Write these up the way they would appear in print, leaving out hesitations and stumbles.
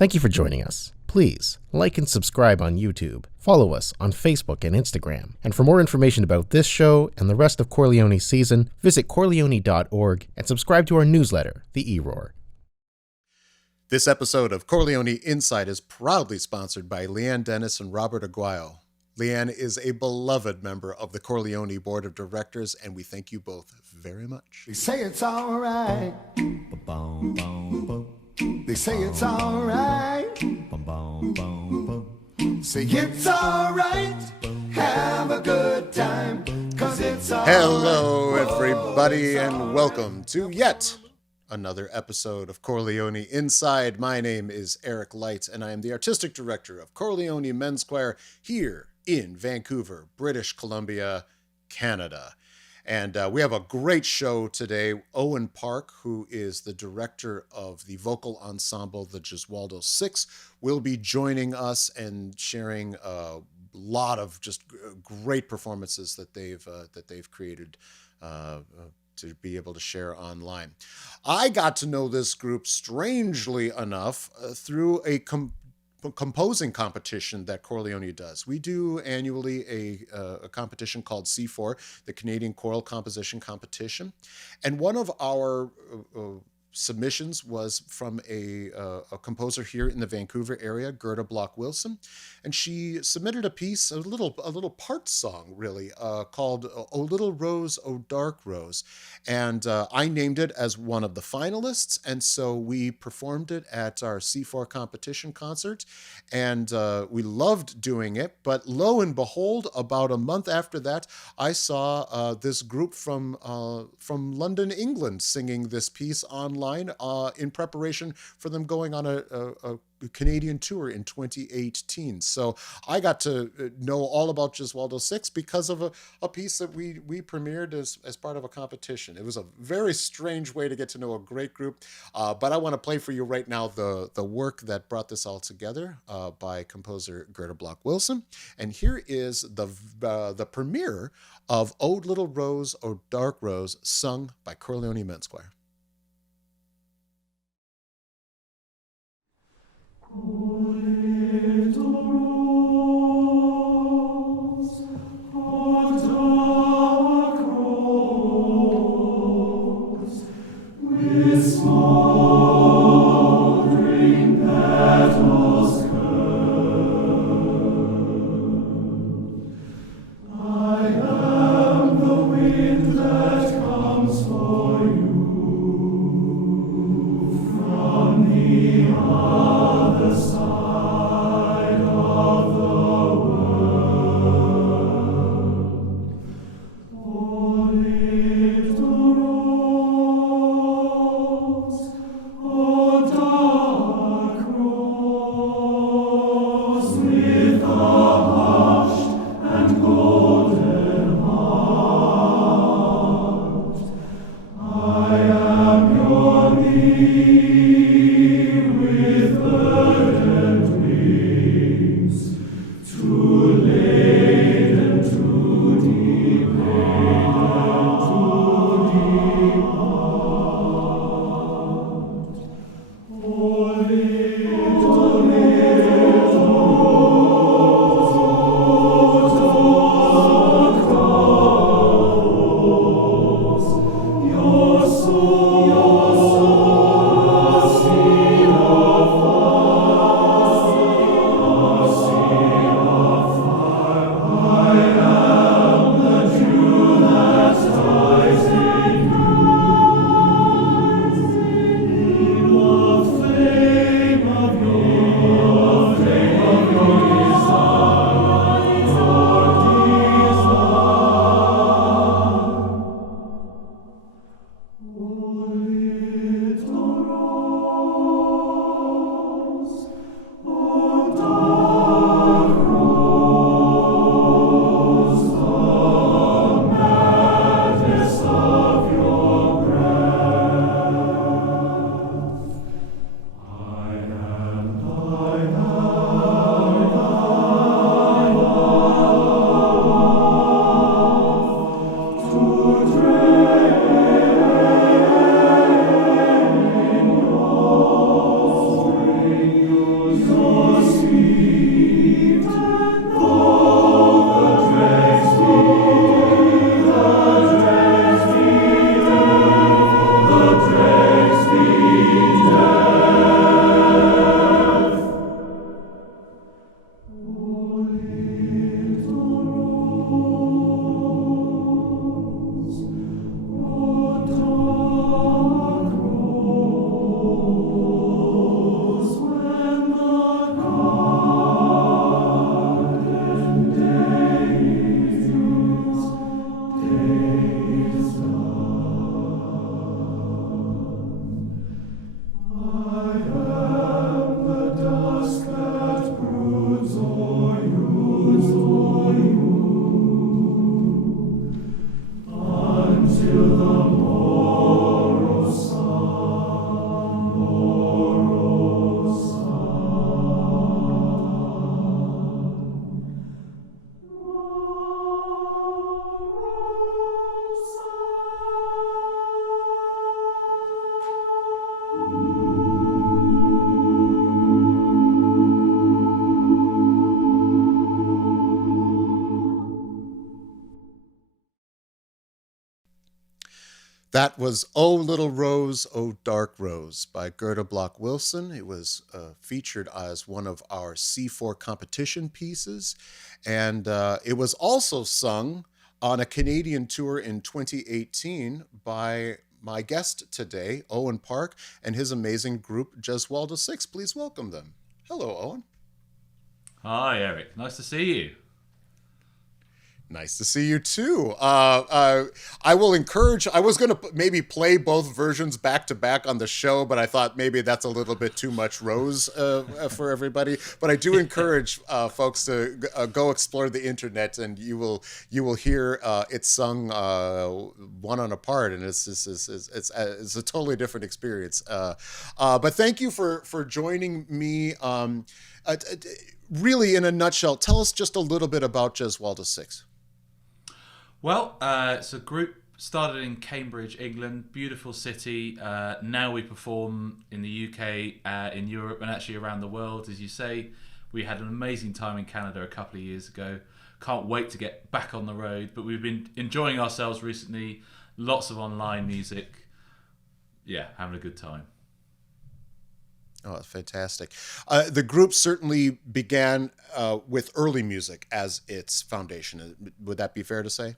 Thank you for joining us. Please like and subscribe on YouTube. Follow us on Facebook and Instagram. And for more information about this show and the rest of Corleone's season, visit chorleoni.org and subscribe to our newsletter, The E-Roar. This episode of Chor Leoni Inside is proudly sponsored by Leanne Dennis and Robert Aguayo. Leanne is a beloved member of the Corleone Board of Directors, and we thank you both very much. They say it's all right. They say it's all right. Say it's all right. Have a good time, 'cause it's all Hello, right. everybody, and welcome to yet another episode of Chor Leoni Inside. My name is Erick Light, and I am the artistic director of Corleone Men's Choir here in Vancouver, British Columbia, Canada. And we have a great show today. Owain Park, who is the director of the vocal ensemble, the Gesualdo Six, will be joining us and sharing a lot of just great performances that they've created to be able to share online. I got to know this group, strangely enough, through a composing competition that Corleone does. We do annually a competition called C4, the Canadian Choral Composition Competition. And one of our submissions was from a composer here in the Vancouver area, Gerda Block-Wilson, and she submitted a piece, a little part song really, called "O Little Rose, O Dark Rose," and I named it as one of the finalists, and so we performed it at our C4 competition concert, and we loved doing it. But lo and behold, about a month after that, I saw this group from London, England, singing this piece online in preparation for them going on a Canadian tour in 2018. So I got to know all about Gesualdo Six because of a piece that we premiered as part of a competition. It was a very strange way to get to know a great group, but I want to play for you right now the work that brought this all together by composer Gerda Block-Wilson. And here is the premiere of "O Little Rose, O Dark Rose," sung by Corleone Men's Choir. O little rose, O dark rose, with smouldering petals curled, I am the wind that comes for you from the other side of the world. O little rose, O dark rose, with a hushed and golden heart, I am your bee with burdened wings, too laden to depart. O little rose, O dark rose, your soul, a sea of fire. I am the dew that dies in you. That was "Oh Little Rose, Oh Dark Rose" by Gerda Block Wilson. It was featured as one of our C4 competition pieces. And it was also sung on a Canadian tour in 2018 by my guest today, Owain Park, and his amazing group, Gesualdo Six. Please welcome them. Hello, Owain. Hi, Eric. Nice to see you. Nice to see you too. I will encourage. I was going to maybe play both versions back to back on the show, but I thought maybe that's a little bit too much Rose for everybody. But I do encourage folks to go explore the internet, and you will hear it sung one on a part, and it's a totally different experience. But thank you for joining me. Really, in a nutshell, tell us just a little bit about Gesualdo Six. Well, it's a group started in Cambridge, England, beautiful city. Now we perform in the UK, in Europe, and actually around the world. As you say, we had an amazing time in Canada a couple of years ago. Can't wait to get back on the road, but we've been enjoying ourselves recently. Lots of online music. Yeah, having a good time. Oh, that's fantastic. The group certainly began with early music as its foundation. Would that be fair to say?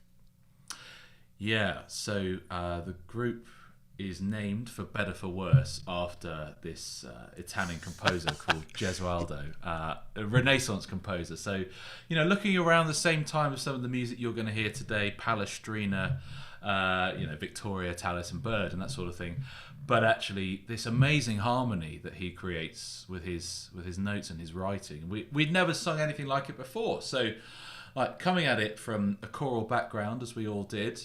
Yeah, so the group is named, for better for worse, after this Italian composer called Gesualdo, a Renaissance composer. So, looking around the same time as some of the music you're going to hear today, Palestrina, Victoria, Tallis and Bird and that sort of thing. But actually, this amazing harmony that he creates with his notes and his writing, we'd never sung anything like it before. So, like coming at it from a choral background, as we all did,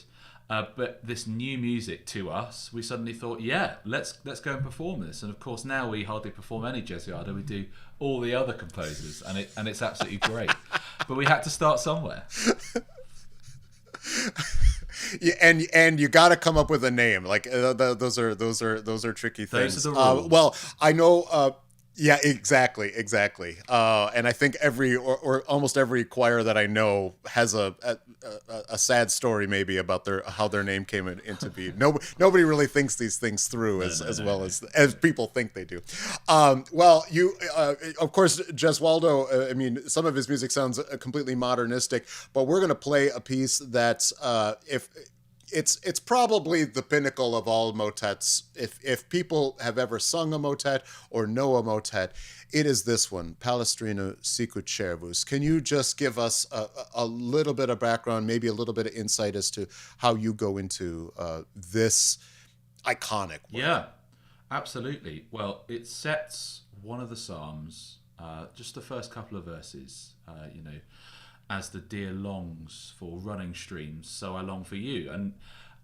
but this new music to us, we suddenly thought, yeah, let's go and perform this. And of course, now we hardly perform any Gesualdo. We do all the other composers, and it's absolutely great. But we had to start somewhere. Yeah, and you got to come up with a name. Like those are tricky things. Those are the rules. Well, I know. Yeah, exactly. And I think every or almost every choir that I know has a sad story maybe about how their name came into being. Nobody really thinks these things through as well as people think they do. Well, you of course Gesualdo. I mean, some of his music sounds completely modernistic, but we're going to play a piece that's It's probably the pinnacle of all motets. If people have ever sung a motet or know a motet, it is this one, Palestrina Sicut Cervus. Can you just give us a little bit of background, maybe a little bit of insight as to how you go into this iconic work? Yeah, absolutely. Well, it sets one of the psalms, just the first couple of verses, as the deer longs for running streams, so I long for you. And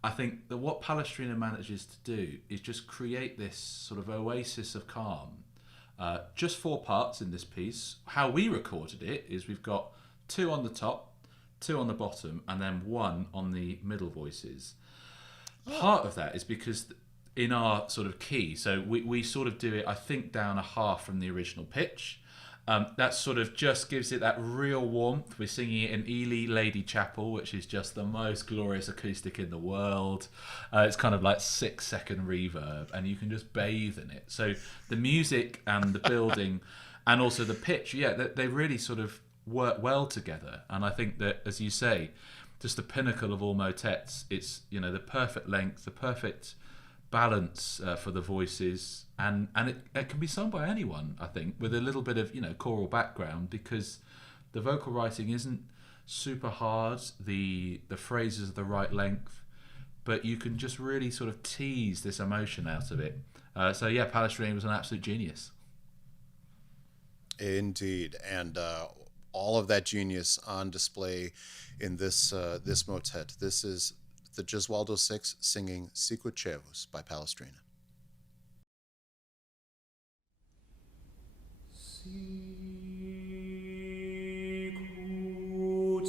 I think that what Palestrina manages to do is just create this sort of oasis of calm. Just 4 parts in this piece. How we recorded it is we've got 2 on the top, 2 on the bottom, and then 1 on the middle voices. Part of that is because in our sort of key, so we sort of do it, I think, down a half from the original pitch. That sort of just gives it that real warmth. We're singing it in Ely Lady Chapel, which is just the most glorious acoustic in the world. It's kind of like 6-second reverb, and you can just bathe in it. So the music and the building and also the pitch, they really sort of work well together. And I think that, as you say, just the pinnacle of all motets, it's, the perfect length, the perfect balance for the voices, and it can be sung by anyone, I think, with a little bit of choral background, because the vocal writing isn't super hard, the phrases are the right length, but you can just really sort of tease this emotion out of it. So yeah, Palestrina was an absolute genius. Indeed, and all of that genius on display in this motet. This is the Gesualdo Six singing Sicut Cervus by Palestrina. Oh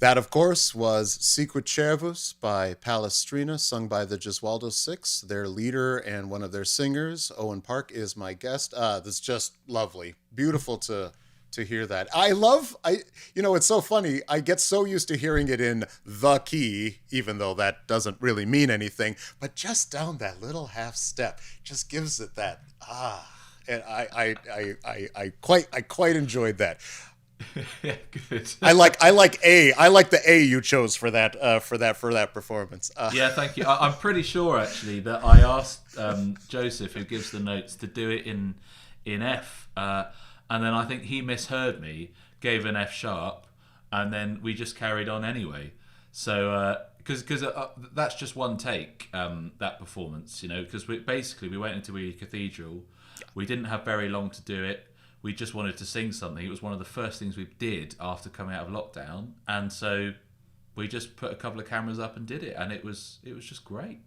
That, of course, was Sicut Cervus by Palestrina, sung by the Gesualdo Six. Their leader and one of their singers, Owain Park, is my guest. That's just lovely. Beautiful to hear that. It's so funny. I get so used to hearing it in the key, even though that doesn't really mean anything. But just down that little half step just gives it that, and I quite enjoyed that. Yeah, good. I like the A you chose for that performance. Yeah, thank you. I'm pretty sure actually that I asked Joseph, who gives the notes, to do it in F, and then I think he misheard me, gave an F sharp, and then we just carried on anyway. So because that's just one take, that performance, because we went into Ely Cathedral, we didn't have very long to do it. We just wanted to sing something. It was one of the first things we did after coming out of lockdown, and so we just put a couple of cameras up and did it, and it was just great.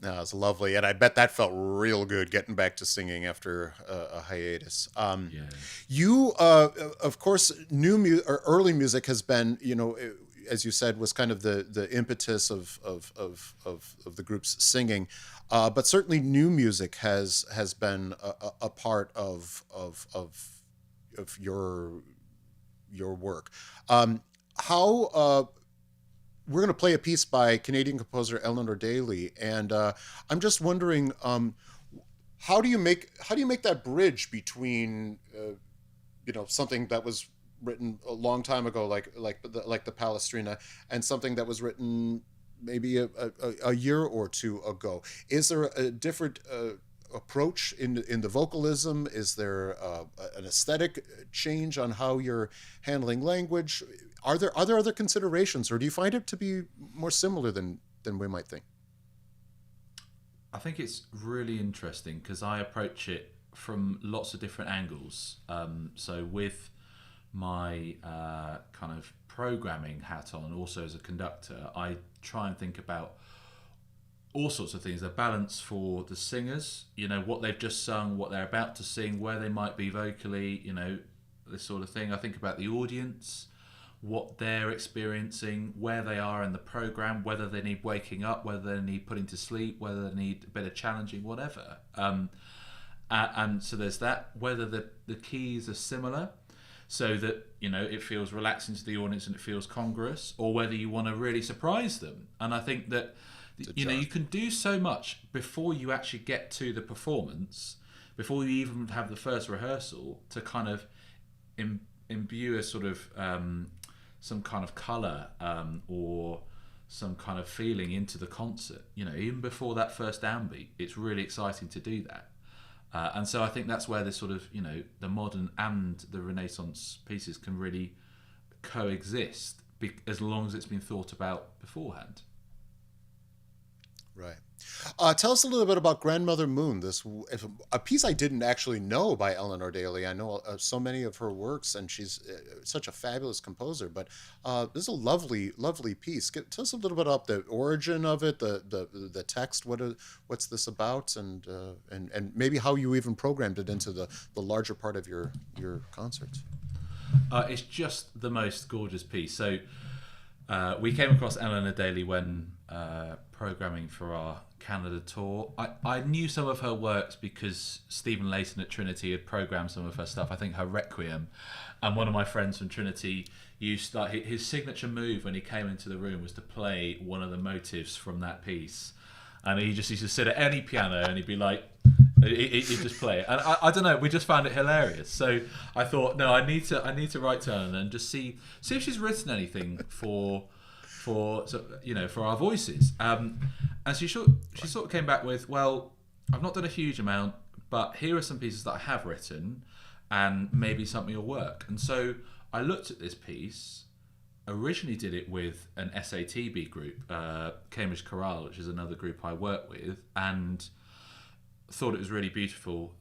No, it was lovely, and I bet that felt real good getting back to singing after a hiatus. Yeah. You, of course, early music has been, as you said, was kind of the impetus of the group's singing. But certainly new music has been a part of your work. How we're going to play a piece by Canadian composer Eleanor Daly, and I'm just wondering, how do you make that bridge between something that was written a long time ago, like the Palestrina, and something that was written maybe a year or two ago? Is there a different approach in the vocalism? Is there an aesthetic change on how you're handling language? Are there other considerations, or do you find it to be more similar than we might think? I think it's really interesting because I approach it from lots of different angles. So with my kind of programming hat on, also as a conductor, I try and think about all sorts of things. The balance for the singers, what they've just sung, what they're about to sing, where they might be vocally, this sort of thing. I think about the audience, what they're experiencing, where they are in the program, whether they need waking up, whether they need putting to sleep, whether they need a bit of challenging, whatever. And so there's that, whether the keys are similar, so that it feels relaxing to the audience and it feels congruous, or whether you want to really surprise them. And I think that you can do so much before you actually get to the performance, before you even have the first rehearsal, to kind of imbue a sort of some kind of colour or some kind of feeling into the concert. Even before that first downbeat, it's really exciting to do that. And so I think that's where this sort of, the modern and the Renaissance pieces can really coexist, as long as it's been thought about beforehand. Right. Tell us a little bit about Grandmother Moon, a piece I didn't actually know by Eleanor Daly. I know so many of her works, and she's such a fabulous composer, but this is a lovely, lovely piece. Tell us a little bit about the origin of it, the text, what's this about, and maybe how you even programmed it into the larger part of your concerts. It's just the most gorgeous piece. So we came across Eleanor Daly when programming for our Canada tour. I knew some of her works because Stephen Layton at Trinity had programmed some of her stuff. I think her Requiem, and one of my friends from Trinity used his signature move when he came into the room was to play one of the motifs from that piece, and he just used to sit at any piano and he'd be like, he'd just play it. And I don't know, we just found it hilarious. So I thought, no, I need to write to her and just see if she's written anything for our voices. And she sort of came back with, well, I've not done a huge amount, but here are some pieces that I have written, and maybe something will work. And so I looked at this piece, originally did it with an SATB group, Cambridge Chorale, which is another group I work with, and thought it was really beautiful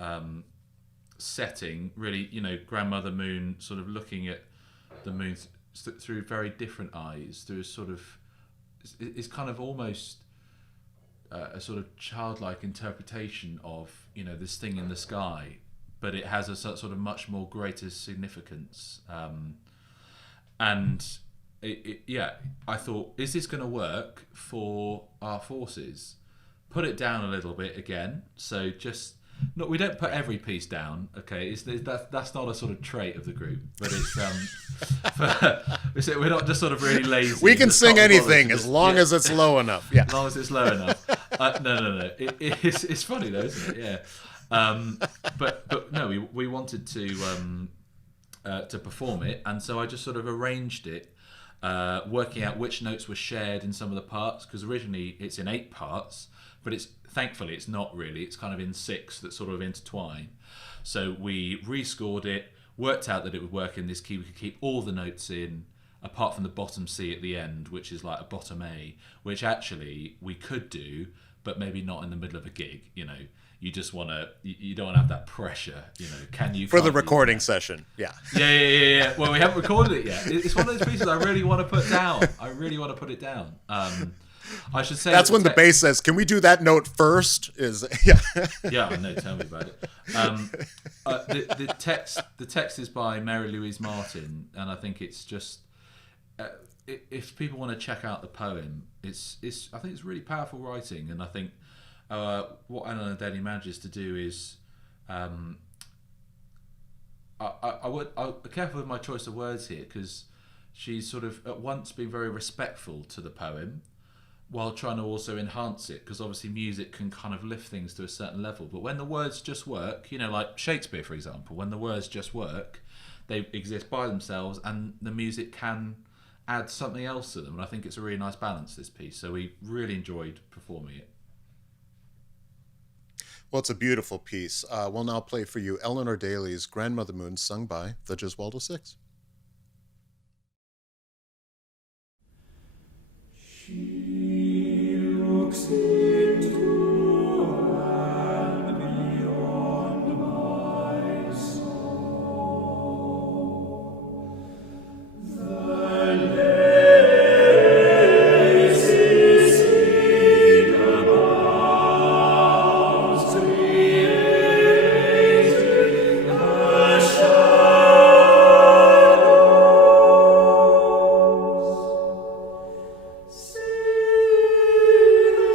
setting, really, Grandmother Moon, sort of looking at the moon through very different eyes, through a sort of, it's kind of almost a sort of childlike interpretation of this thing in the sky, but it has a sort of much more greater significance. And I thought, is this going to work for our forces? Put it down a little bit again. So just no, we don't put every piece down. Okay, that's not a sort of trait of the group, but it's we're not just sort of really lazy. We can sing anything as long as it's low enough. Yeah, as long as it's low enough. No. It's funny though, isn't it? Yeah. But no, we wanted to perform it, and so I just sort of arranged it, working out which notes were shared in some of the parts, because originally it's in 8 parts, but thankfully it's not really. It's kind of in 6 that sort of intertwine. So we rescored it, worked out that it would work in this key. We could keep all the notes in, apart from the bottom C at the end, which is like a bottom A, which actually we could do, but maybe not in the middle of a gig. You know, you just want to, you don't want to have that pressure. You know, can you for the recording session? Yeah. Yeah. Well, we haven't recorded it yet. It's one of those pieces I really want to put down. I really want to put it down. I should say that's when the bass says, "Can we do that note first?" Yeah. Yeah, I know. Tell me about it. The text is by Mary Louise Martin, and I think it's just if people want to check out the poem, it's I think it's really powerful writing, and I think what Eleanor Denny manages to do is I'm careful with my choice of words here, because she's sort of at once being very respectful to the poem, while trying to also enhance it, because obviously music can kind of lift things to a certain level. But when the words just work, you know, like Shakespeare, for example, when the words just work, they exist by themselves, and the music can add something else to them. And I think it's a really nice balance, this piece. So we really enjoyed performing it. Well, it's a beautiful piece. We'll now play for you Eleanor Daly's Grandmother Moon, sung by the Gesualdo Six. She looks into and beyond my soul. The lazy cedar boughs creating the shadows. See the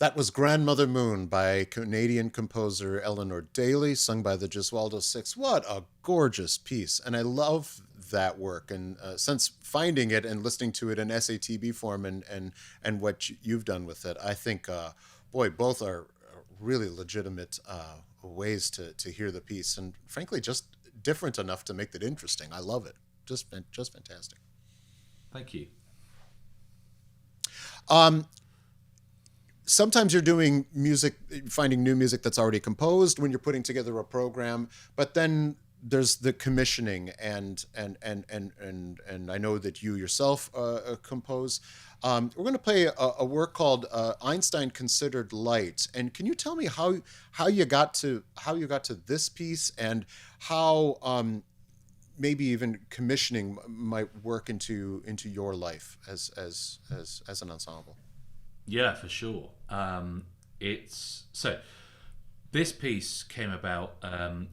That was Grandmother Moon by Canadian composer Eleanor Daly, sung by the Gesualdo Six. What a gorgeous piece. And I love that work. And since finding it and listening to it in SATB form and what you've done with it, I think, boy, both are really legitimate ways to hear the piece. And frankly, just different enough to make it interesting. I love it. Just fantastic. Thank you. Sometimes you're doing music, finding new music that's already composed when you're putting together a program, but then there's the commissioning and I know that you yourself compose. We're going to play a work called Einstein Considered Light. And can you tell me how you got to this piece and how maybe even commissioning might work into your life as an ensemble? Yeah, for sure. This piece came about.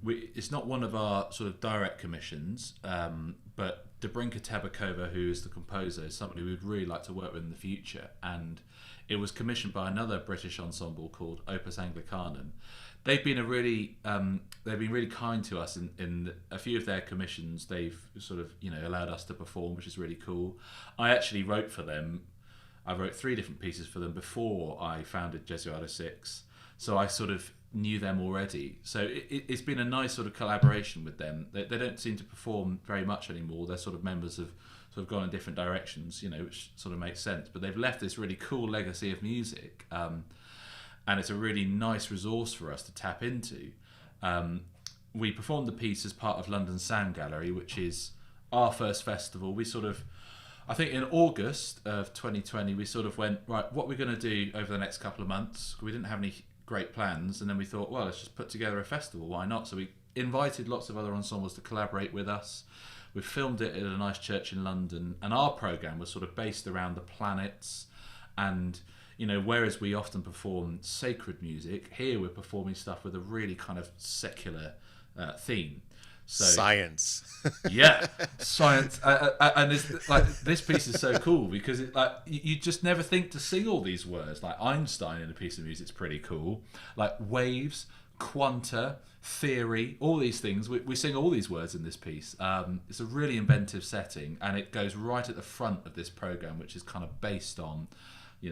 It's not one of our sort of direct commissions, but Dobrinka Tabakova, who is the composer, is somebody we would really like to work with in the future. And it was commissioned by another British ensemble called Opus Anglicanum. They've been really kind to us in a few of their commissions. They've sort of allowed us to perform, which is really cool. I actually wrote for them. I wrote 3 different pieces for them before I founded Gesualdo Six, so I sort of knew them already. So it's been a nice sort of collaboration with them. They don't seem to perform very much anymore. Their sort of members have sort of gone in different directions, which sort of makes sense. But they've left this really cool legacy of music, and it's a really nice resource for us to tap into. We performed the piece as part of London Sound Gallery, which is our first festival. I think in August of 2020, we sort of went, right, what we're going to do over the next couple of months. We didn't have any great plans. And then we thought, well, let's just put together a festival. Why not? So we invited lots of other ensembles to collaborate with us. We filmed it at a nice church in London. And our programme was sort of based around the planets. And, whereas we often perform sacred music, here we're performing stuff with a really kind of secular theme. So, science. Yeah, science. And it's, this piece is so cool because you just never think to sing all these words. Like Einstein in a piece of music is pretty cool. Like waves, quanta, theory, all these things. We sing all these words in this piece. It's a really inventive setting, and it goes right at the front of this program, which is kind of based on,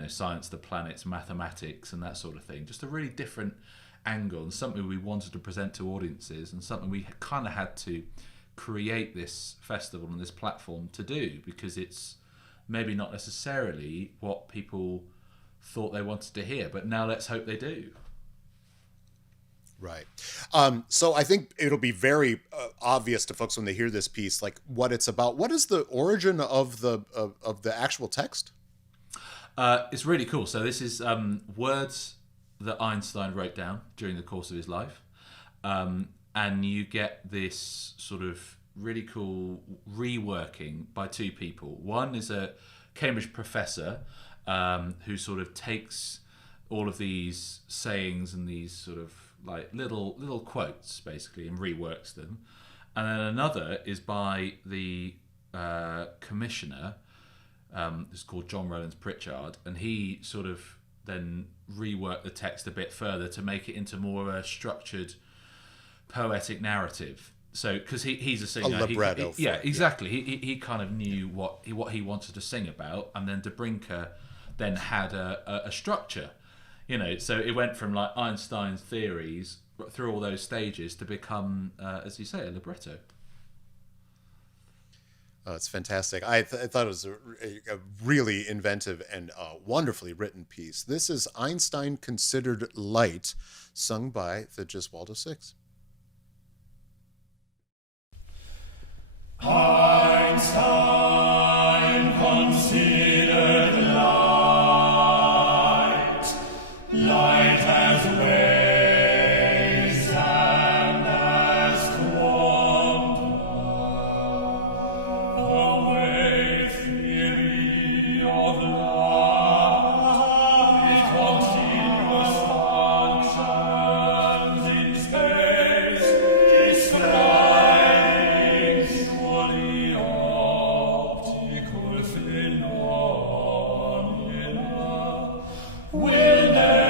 science, the planets, mathematics, and that sort of thing. Just a really different angle and something we wanted to present to audiences, and something we kind of had to create this festival and this platform to do, because it's maybe not necessarily what people thought they wanted to hear, but now let's hope they do. Right. So I think it'll be very obvious to folks when they hear this piece, like what it's about. What is the origin of the actual text? It's really cool. So this is words that Einstein wrote down during the course of his life. And you get this sort of really cool reworking by 2 people. One is a Cambridge professor who sort of takes all of these sayings and these sort of like little quotes basically and reworks them. And then another is by the commissioner, it's called John Rowlands Pritchard, and he sort of then rework the text a bit further to make it into more of a structured poetic narrative. So because he's a singer, a libretto, exactly. He kind of knew what he wanted to sing about, and then Dobrinka then had a structure, So it went from like Einstein's theories through all those stages to become, as you say, a libretto. Oh, it's fantastic. I thought it was a really inventive and wonderfully written piece. This is Einstein Considered Light, sung by the Gesualdo Six. Einstein considered light, light as waves and as quanta, the wave theory of light, continuous functions in space, describing surely optical phenomena, will never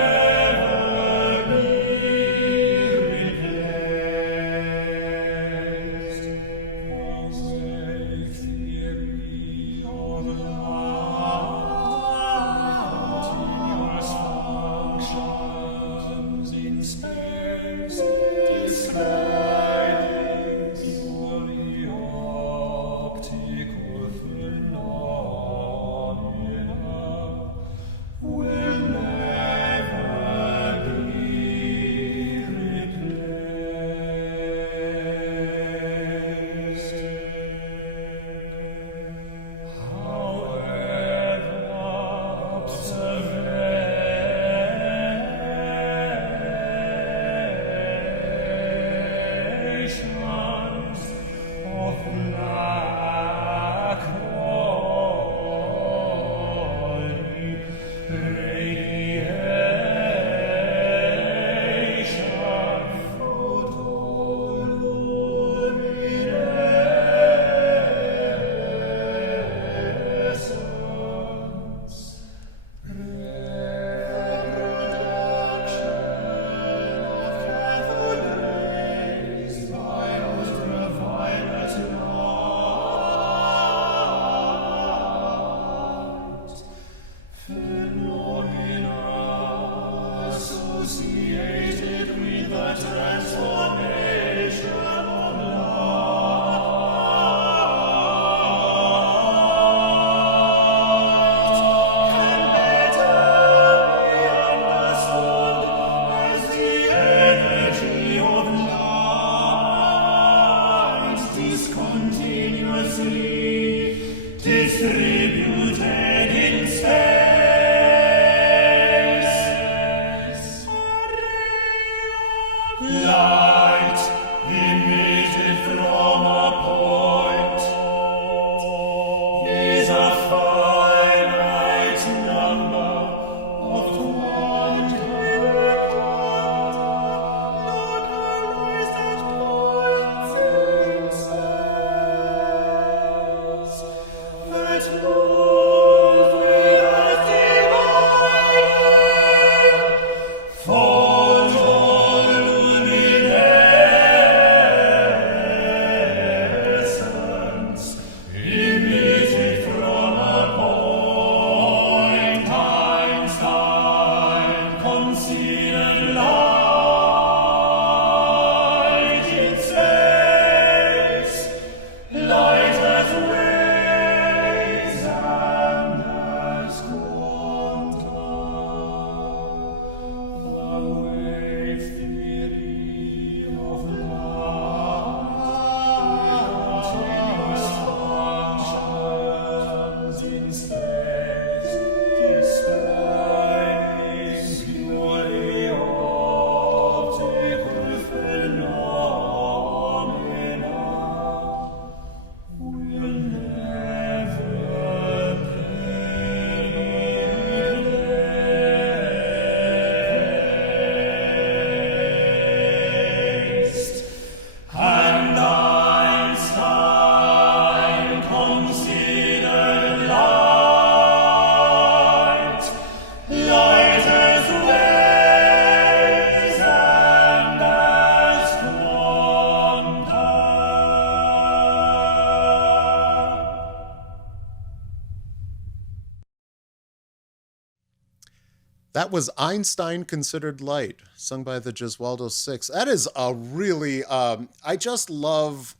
That was Einstein Considered Light, sung by the Gesualdo Six. That is a really, I just love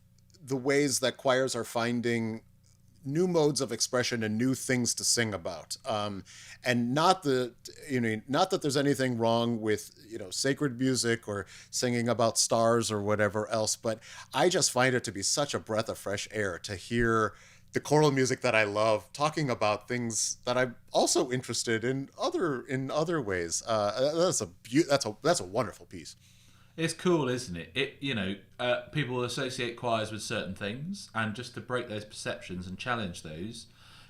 the ways that choirs are finding new modes of expression and new things to sing about. And not not that there's anything wrong with, sacred music or singing about stars or whatever else, but I just find it to be such a breath of fresh air to hear the choral music that I love talking about things that I'm also interested in other ways. That's a wonderful piece. It's cool, isn't it? People associate choirs with certain things, and just to break those perceptions and challenge those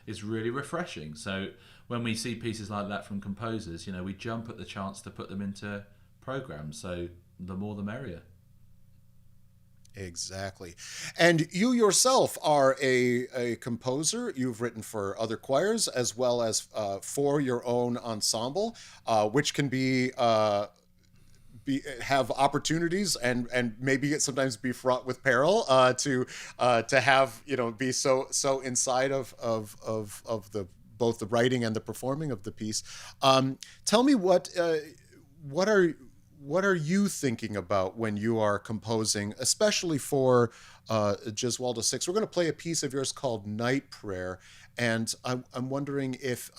is really refreshing. So when we see pieces like that from composers, we jump at the chance to put them into programs. So the more the merrier. Exactly. And you yourself are a composer. You've written for other choirs as well as for your own ensemble, which can have opportunities and maybe sometimes be fraught with peril to have be so inside of the both the writing and the performing of the piece. Tell me what are you thinking about when you are composing, especially for Gesualdo Six? We're going to play a piece of yours called Night Prayer, and I'm wondering if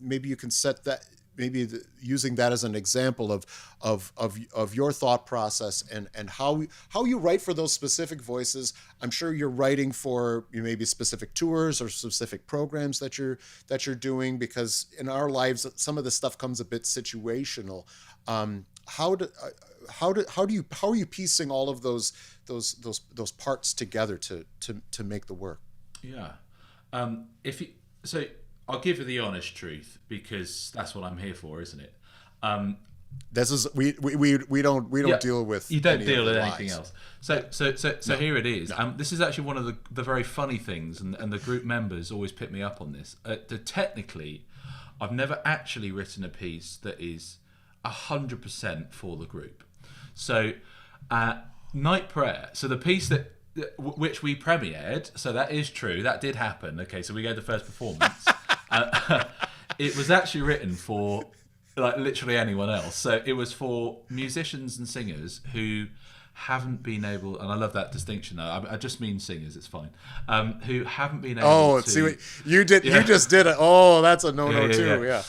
maybe you can set that. Maybe using that as an example of your thought process and how you write for those specific voices. I'm sure you're writing for maybe specific tours or specific programs that you're doing, because in our lives some of this stuff comes a bit situational. How are you piecing all of those parts together to make the work? Yeah. I'll give you the honest truth, because that's what I'm here for, isn't it? This is we don't deal with you don't any deal of the with lies. anything else. So here it is. This is actually one of the very funny things, and the group members always pick me up on this. Technically, I've never actually written a piece that is 100% for the group. So, Night Prayer. So the piece which we premiered. So that is true. That did happen. Okay, so we gave the first performance. It was actually written for literally anyone else. So it was for musicians and singers who haven't been able, and I love that distinction though, I just mean singers, it's fine, who haven't been able to... see what you did. Yeah. You just did it. Oh, that's a no-no too.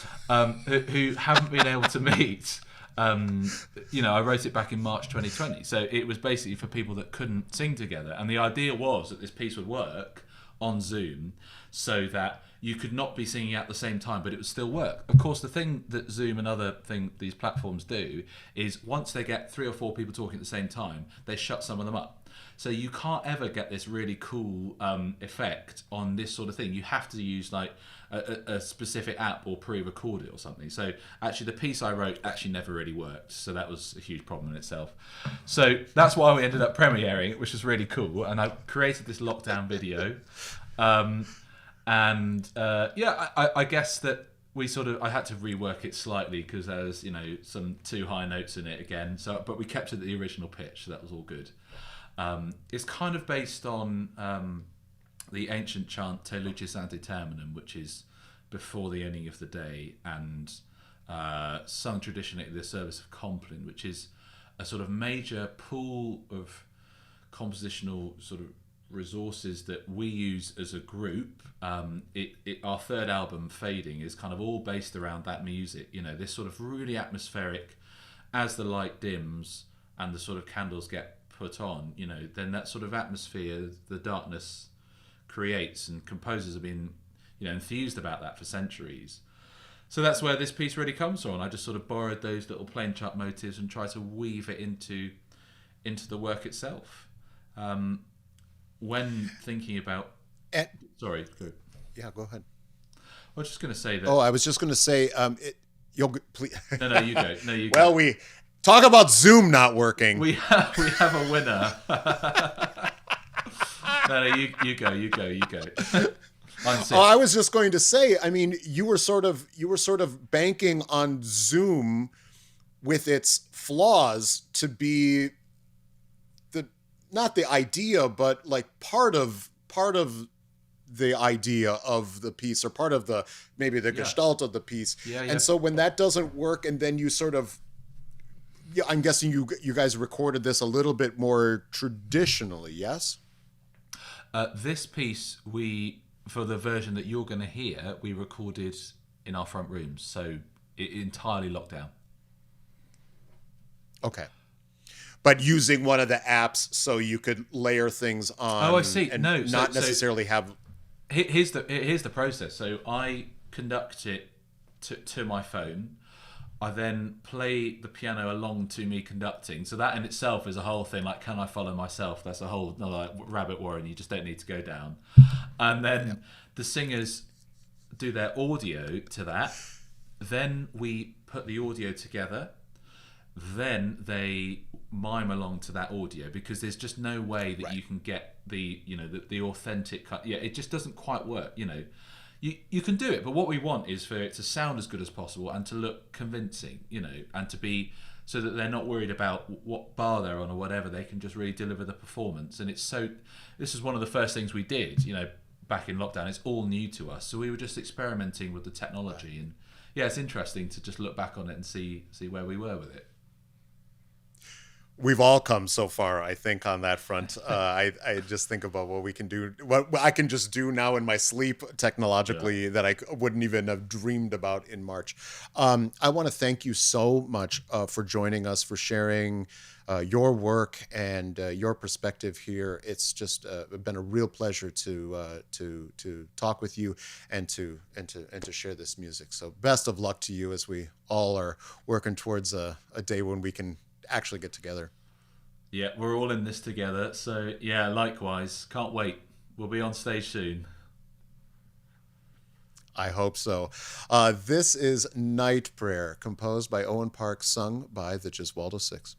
Who haven't been able to meet. I wrote it back in March 2020. So it was basically for people that couldn't sing together. And the idea was that this piece would work on Zoom so that you could not be singing at the same time, but it would still work. Of course, the thing that Zoom and these platforms do is once they get 3 or 4 people talking at the same time, they shut some of them up. So you can't ever get this really cool effect on this sort of thing. You have to use a specific app or pre-record it or something. So actually the piece I wrote actually never really worked. So that was a huge problem in itself. So that's why we ended up premiering it, which was really cool. And I created this lockdown video. I guess that I had to rework it slightly because there's, some too high notes in it again. But we kept it at the original pitch. So that was all good. It's kind of based on the ancient chant Te lucis ante terminum, which is before the ending of the day, and sung traditionally at the service of Compline, which is a sort of major pool of compositional sort of resources that we use as a group. Our third album, Fading, is kind of all based around that music. This sort of really atmospheric, as the light dims and the sort of candles get put on, then that sort of atmosphere, the darkness creates, and composers have been, enthused about that for centuries. So that's where this piece really comes from. I just sort of borrowed those little plain chant motives and tried to weave it into the work itself. When thinking about... Sorry. Go. Yeah, go ahead. I was just going to say that... Oh, I was just going to say... please. No, you go. No, you go. Well, we talk about Zoom not working. We have a winner. No, you go. Oh, I was just going to say, I mean, you were sort of banking on Zoom with its flaws to be not the idea, but like part of the idea of the piece, or part of the maybe the gestalt of the piece. Yeah, And so when that doesn't work, and then you sort of, yeah, I'm guessing you guys recorded this a little bit more traditionally, yes? This piece, for the version that you're going to hear, we recorded in our front rooms, so it entirely locked down. Okay. But using one of the apps so you could layer things on. Oh, I see. And No, not necessarily have. Here's the process. So I conduct it to my phone. I then play the piano along to me conducting. So that in itself is a whole thing. Like, can I follow myself? That's a whole like rabbit warren you just don't need to go down. And then the singers do their audio to that. Then we put the audio together. Then they mime along to that audio, because there's just no way that you can get the authentic cut. Yeah, it just doesn't quite work. You can do it, but what we want is for it to sound as good as possible and to look convincing, and to be so that they're not worried about what bar they're on or whatever. They can just really deliver the performance. And this is one of the first things we did, back in lockdown. It's all new to us, so we were just experimenting with the technology, and yeah, it's interesting to just look back on it and see where we were with it. We've all come so far, I think, on that front. I just think about what we can do, what I can just do now in my sleep technologically that I wouldn't even have dreamed about in March. I want to thank you so much for joining us, for sharing your work and your perspective here. It's just been a real pleasure to talk with you and to share this music. So best of luck to you as we all are working towards a day when we can actually get together. Yeah, we're all in this together. So yeah, likewise. Can't wait. We'll be on stage soon. I hope so. This is Night Prayer, composed by Owain Park, sung by the Gesualdo Six.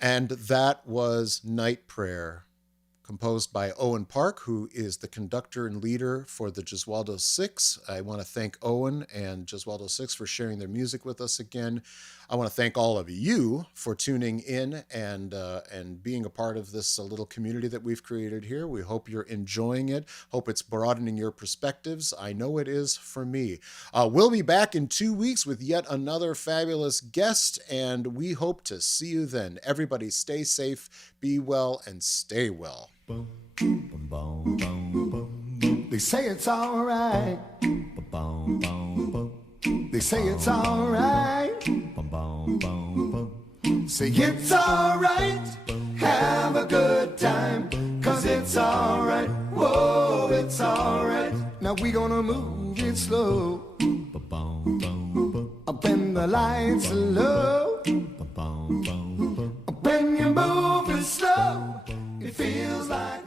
And that was Night Prayer, composed by Owain Park, who is the conductor and leader for the Gesualdo Six. I want to thank Owain and Gesualdo Six for sharing their music with us again. I want to thank all of you for tuning in and being a part of this little community that we've created here. We hope you're enjoying it. Hope it's broadening your perspectives. I know it is for me. We'll be back in 2 weeks with yet another fabulous guest, and we hope to see you then. Everybody stay safe, be well, and stay well. They say it's all right. They say it's all right. Say it's all right. Have a good time. 'Cause it's all right. Whoa, it's all right. Now we gonna move it slow. Up in the lights are low. When you move it slow, it feels like